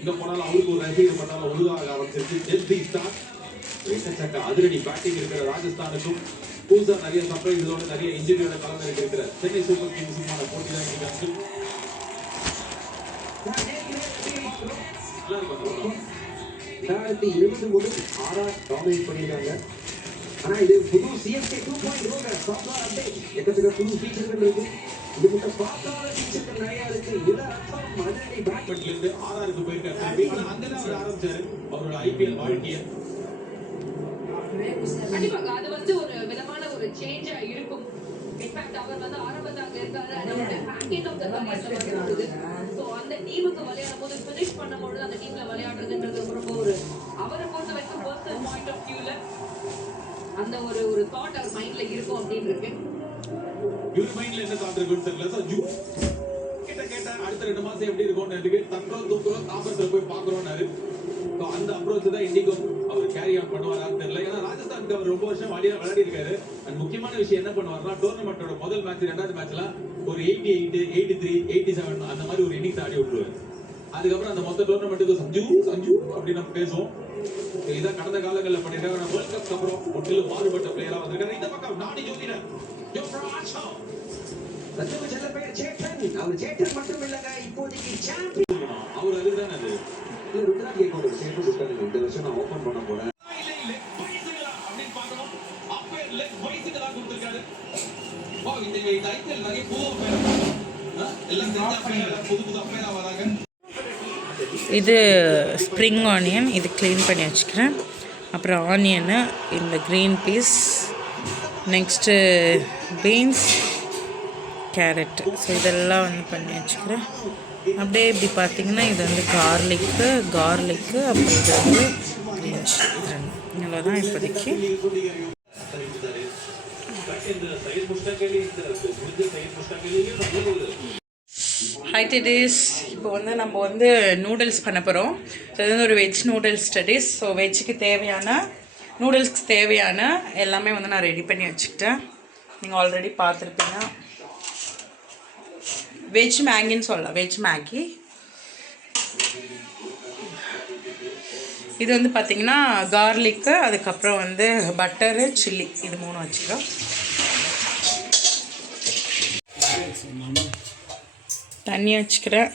எங்க போனாலும் அவருக்கு ஒரு ரசிகர் பண்ணாலும் ஒழுங்காக ஆரம்பிச்சிருச்சு. ஜெல்தி ஸ்டார் எக்கச்சக்க அதிரடி பேட்டிங் இருக்கிற ராஜஸ்தானுக்கும் புதுசா நிறைய சர்ப்ரைஸோட நிறைய இன்ஜுரியோட கலந்து இருக்கிற சென்னை சூப்பர் கிங்ஸுமான போட்டி தான் இன்னைக்கு. 2020 முதல் டாமினேட் பண்ணியிருக்காங்க. ஆனா இது புது சிஎஸ்கே 2.0 சாஃப்ட்வேர் அப்டேட். எக்கச்சக்க புது ஃபீச்சர்கள் இருக்கு. இது மட்டும் பார்க்காத ஃபீச்சர்கள் நிறைய இருக்கு. இதுல அர்த்தம் மதுரை பேட்மெண்ட்ல இருந்து ஆர்ஆருக்கு போயிருக்காரு. ஆனா அங்கதான் அவர் ஆரம்பிச்சாரு அவரோட ஐபிஎல் வாழ்க்கையை. கண்டிப்பாக அது ஒரு விதமான ஒரு சேஞ்சா இருக்கும். இன்ஃபேக்ட் அவர் ஆரம்பத்துல அங்க இருக்காரு. அதோட பேக்கேஜ் ஆஃப் தி கரியர் வருது. சோ அந்த டீமுக்கு விளையாடும் போது ஃபினிஷ் பண்ணும்போது அந்த டீம்ல விளையாடுறதுன்றது ரொம்ப ஒரு அவரை பொறுத்த வரைக்கும் பர்சனல் பாயிண்ட் ஆஃப் வியூல அந்த ஒரு தாட் அவர் மைண்ட்ல இருக்கும் அப்படின்னு இருக்கு. இவர் மைண்ட்ல என்ன தாட் இருக்குன்னு தெரியல. கேட்ட அடுத்த 2 மாசம் எப்படி இருக்கும்னு தக்குறோம் தூக்குறோம் தாம்பரத்துல போய் பாக்குறோம்னாரு. அந்த அப்ரோச் தான் இன்னைக்கும் அவர் கேரி ஆன் பண்ணுவாரான்னு தெரியல. ஏன்னா ராஜஸ்தானுக்கு அவர் ரொம்ப வருஷம் விளையாடி இருக்காரு. அண்ட் முக்கியமான விஷயம் என்ன பண்ணுவாருன்னா டோர்னமெண்டோட முதல் மேட்ச் 2வது மேட்ச்ல ஒரு 88, 83, 87 அந்த மாதிரி ஒரு இன்னிங்ஸ் ஆடி விட்டுருவாரு. அதுக்கப்புறம் அந்த மொத்த டோர்னமெண்ட்டுக்கு சஞ்சு அப்படி நம்ம பேசுவோம். இதான் கடந்த காலங்களில் பண்ணிருக்காங்க. வேர்ல்ட் கப் அப்புறம் முற்றிலும் மாறுபட்ட பிளேயரா வந்திருக்காரு. இந்த பக்கம் நாடி ஜோதிடர் அவர் சேட்டன் மட்டும் இல்லங்க இப்போதைக்கு சாம்பியன். அவர் அதுதான் அது ருத்ரா கேக்கோட சேட்டன் இருக்காங்க. இந்த வருஷம் நான் ஓபன் பண்ண போறேன். இது ஸ்ப்ரிங் ஆனியன், இது க்ளீன் பண்ணி வச்சுக்கிறேன். அப்புறம் ஆனியனு, இந்த green peas, next beans, carrot. So இதெல்லாம் பண்ணி வச்சுக்கிறேன். அப்படியே இப்படி பார்த்திங்கன்னா இது கார்லிக்கு அப்புறம் இது க்ரீன் சிக்கன். இவ்வளோ தான் இப்போதைக்கு. ஹைட் இட் இஸ். இப்போ நம்ம நூடுல்ஸ் பண்ண போகிறோம். ஸோ இது ஒரு வெஜ் நூடுல்ஸ் ஸ்டடீஸ். ஸோ வெஜ்ஜுக்கு தேவையான நூடுல்ஸ்க்கு தேவையான எல்லாமே நான் ரெடி பண்ணி வச்சுக்கிட்டேன். நீங்கள் ஆல்ரெடி பார்த்துருப்பீங்க. வெஜ் மேகின்னு சொல்லலாம், வெஜ் மேகி. இது பார்த்திங்கன்னா கார்லிக்கு, அதுக்கப்புறம் பட்டரு, சில்லி, இது 3 வச்சுக்கிறோம். தண்ணி வச்சுக்கிறேன்.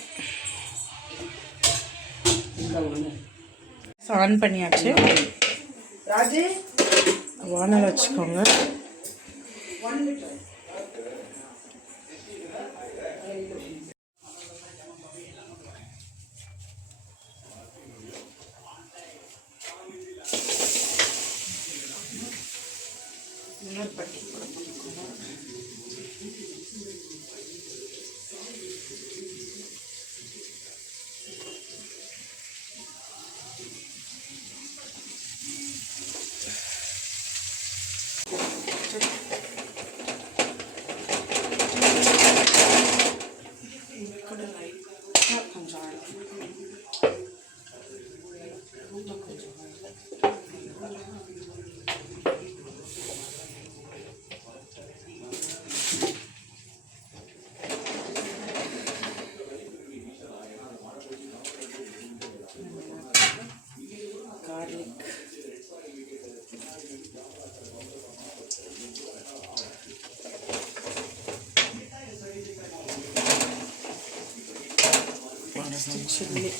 ஆன் பண்ணியாச்சு. வானல் வச்சுக்கோங்க. Chili.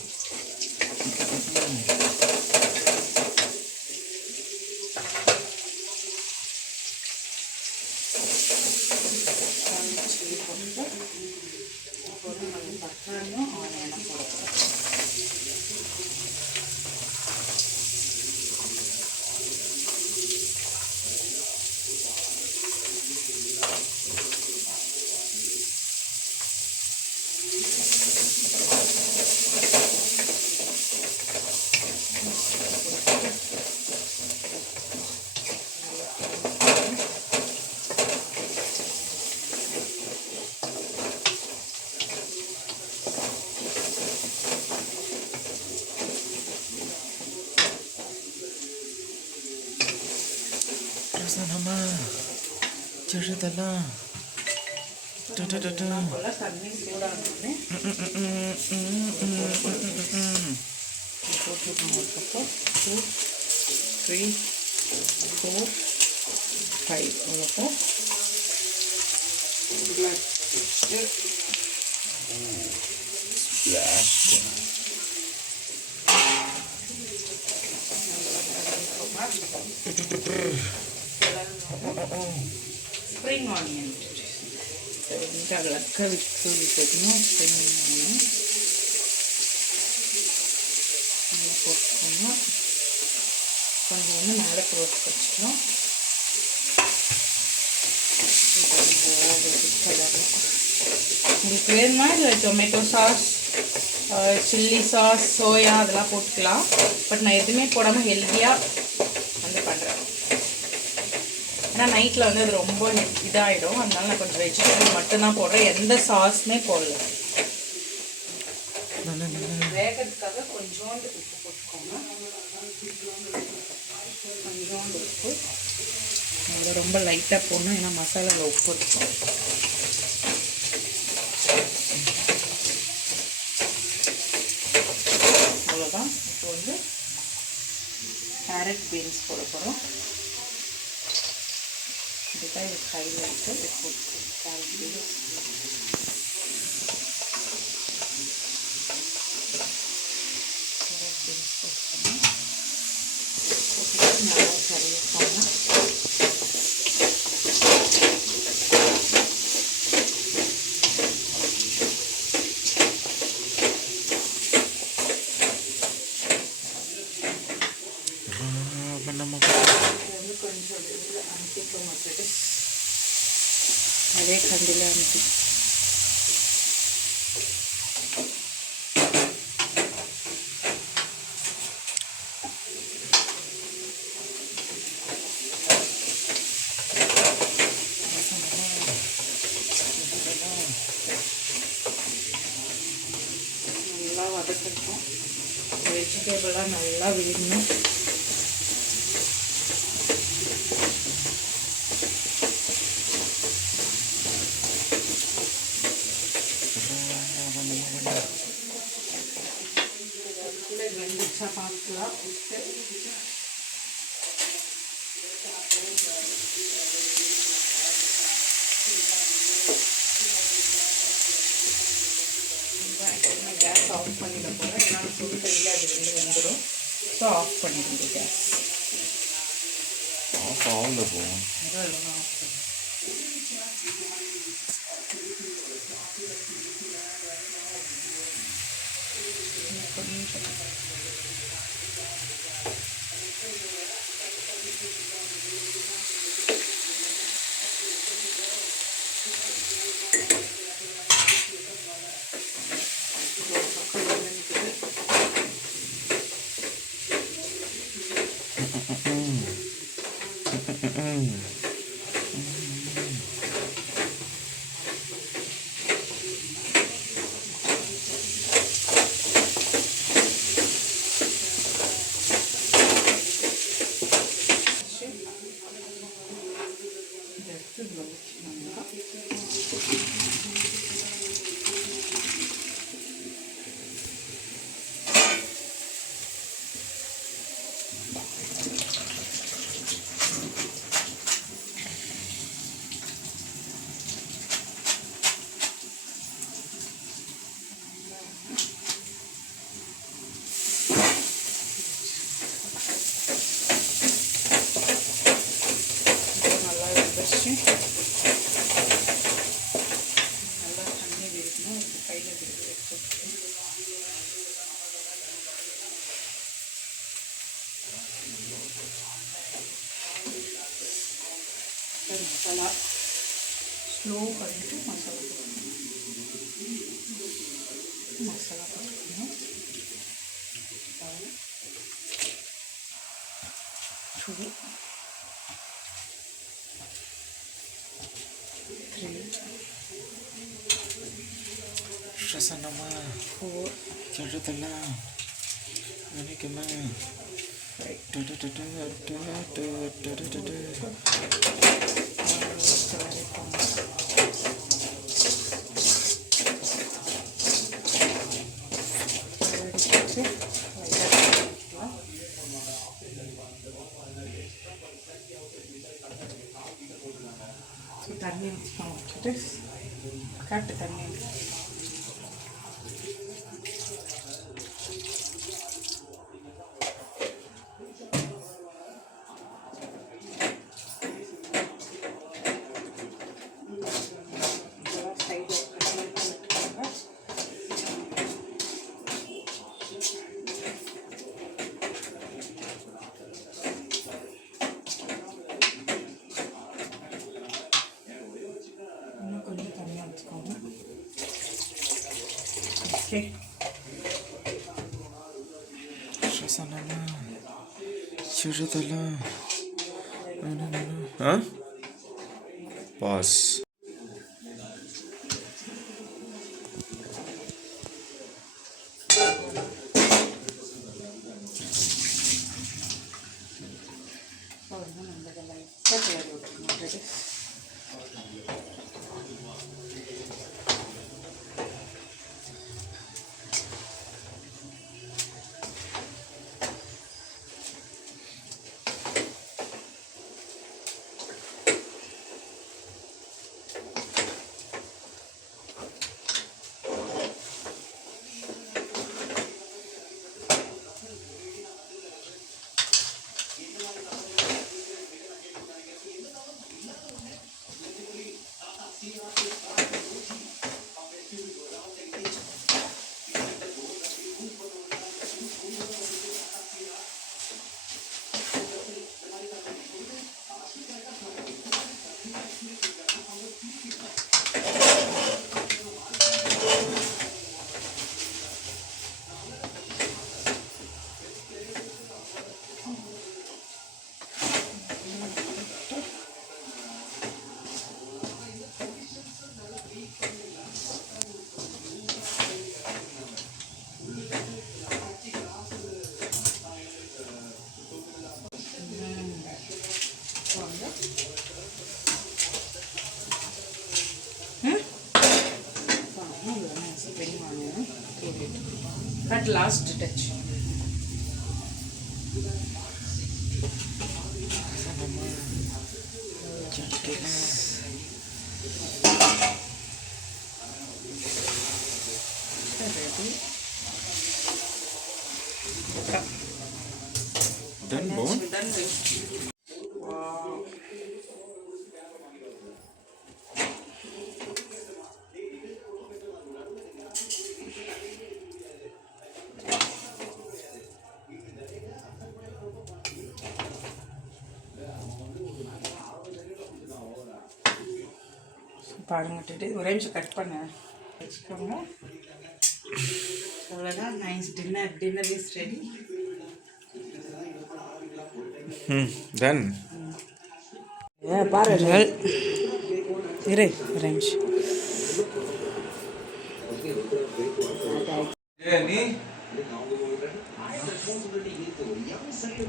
2 3 4 5 அவ்வளோ ஸ்ப்ரிங் ஆனியன் இந்த அழகாக விட்டுணும் ஸ்ப்ரிங் ஆனியன் நல்லா போட்டுக்கணும் கொஞ்சம் வந்து மேலே போட்டு வச்சுக்கணும் உங்களுக்கு வேணுமா இல்லை tomato sauce chilli sauce soya அதெல்லாம் போட்டுக்கலாம் பட் நான் எதுவுமே போடாமல் ஹெல்த்தியாக வந்து பண்ணுறேன் ஏன்னா நைட்டில் வந்து அது ரொம்ப இதாகிடும் அதனால நான் கொஞ்சம் வெஜிடபிள் மட்டும்தான் போடுறேன் எந்த சாஸுமே போடல வேகிறதுக்காக கொஞ்சோண்டு உப்பு போட்டுக்கோங்க கொஞ்சோண்டு உப்பு அதை ரொம்ப லைட்டாக போடணும் ஏன்னா மசாலாவில் உப்பு இருக்கும் அவ்வளோதான் இப்போ வந்து கேரட் பீன்ஸ் போட போகிறோம் இதுதான் இது ஹைலைட்டு இப்போ கேரட் பீன்ஸ் நல்லா கறியிருப்பாங்க கொஞ்சம் அனுப்பிக்கோங்க அதே கண்டியில் அனுப்பி நல்லா வதக்கணும் வெஜிடபிளாக நல்லா விடணும் வெந்துச்சா பார்க்கலாம் உப்பு கேஸ் ஆஃப் பண்ணிட போகிறேன் ஏன்னா சுடு தண்ணியில் அது வந்துடும் ஸோ ஆஃப் பண்ணிடுங்க கேஸ் ஆஃப் ஆகல போகும் அதெல்லாம் ஆஃப் பண்ணி கொஞ்சம் நல்லா வெந்துச்சு நல்லா தண்ணி விடணும் இது கையில் வச்சு மசாலா ஸ்லோ பண்ணிட்டு மசாலா போடணும் மசாலா போட்டுக்கணும் 2 3 Shasana 4 Chajatala Anikama 5 தண்ணி வச்சுட்டு காட்டு தண்ணி கொஞ்சம் தனியாக வச்சுக்கோங்க. ஓகே பிரசன்னமா சிறுதெல்லாம் ஆ பாஸ் That last touch. Done, bone? Done with. Wow. பாருங்கட்டு ஒரே நிமிஷம் கட் பண்ண வச்சுக்கோங்க. அவ்வளோதான். Nice dinner is ready. Done பாருங்கள். இரு ஒரே நிமிஷம். நீ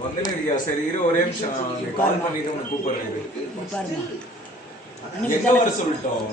வந்துருக்கியா? சரி இரு ஒரே நிமிஷம் கால் பண்ணிட்டு உனக்கு கூப்பிடுறேன். எங்க வர சொல்லிட்டோம்.